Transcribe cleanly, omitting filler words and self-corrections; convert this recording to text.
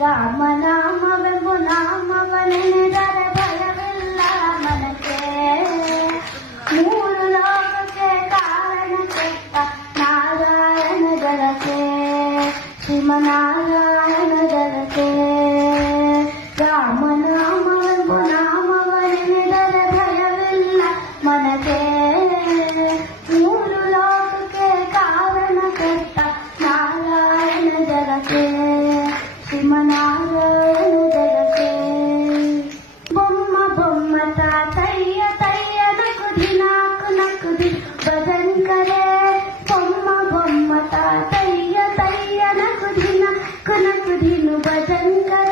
ರಾಮನಾಮವೆಂಬು ನಾಮವನೆನೆದರೆ ಭಯವಿಲ್ಲ ಮನಕ್ಕೆ. ಮೂರು ಲೋಕಕ್ಕೆ ಕಾರಣ ಕೆಟ್ಟ ನಾರಾಯಣ ಜಲಕೆ, ಶ್ರೀಮನಾರಾಯಣ ಜಲಕೆ. ರಾಮನಾಮವೆಂಬು ನಾಮವನೆನೆದರೆ ಭಯವಿಲ್ಲ ಮನಕ್ಕೆ. ಮೂರು ಲೋಕಕ್ಕೆ ಕಾರಣ ಕೆಟ್ಟ ನಾರಾಯಣ ಜಲಕೆ, ಶ್ರೀಮನಾರಾಯಣ ಜಲಕೆ. ಬೊಮ್ಮ ಬೊಮ್ಮ ತಾತಯ್ಯ ತಯ್ಯ ನಕುದಿ ನಾಕು ನಕುದಿ ಭಜನ್ ಕರೆ. ಬೊಮ್ಮ ಬೊಮ್ಮ ತಾತಯ್ಯ ತಯ್ಯ ನಕುದಿ ನಾಕು ನಕುದಿನು ಭಜನ್ ಕರೆ.